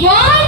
What?